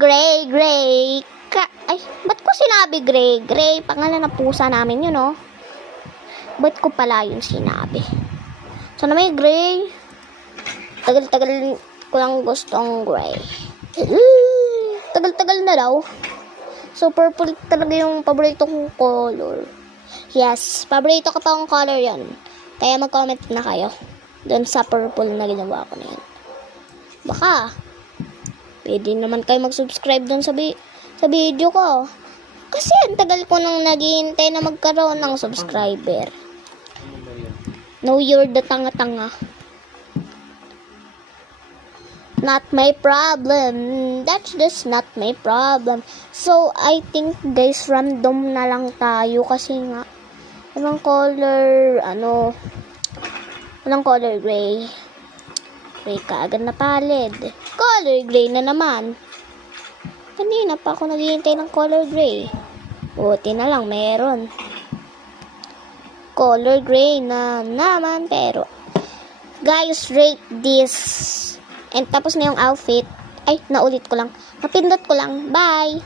Gray. Ay, ba't ko sinabi Gray? Gray, pangalan ng pusa namin yun, oh. Ba't ko pala yun sinabi? Sana may Gray. Tagal-tagal ko lang gustong Gray. Tagal-tagal na daw. So, purple talaga yung paborito kong color. Yes, paborito ko pa akong color yan. Kaya mag-comment na kayo doon sa purple na ginawa ko na yan. Baka, pwede naman kayo mag-subscribe doon sa video ko. Kasi ang tagal ko nang naghihintay na magkaroon ng subscriber. No, you're the tanga-tanga. Not my problem. That's just not my problem. So, I think guys, random na lang tayo kasi nga, walang color, walang color gray. Gray kaagad na palid. Color gray na naman. Kanina pa ako naghihintay ng color gray. Buti na lang meron. Color gray na naman, pero guys, rate this. And tapos na yung outfit. Ay, naulit ko lang. Napindot ko lang. Bye!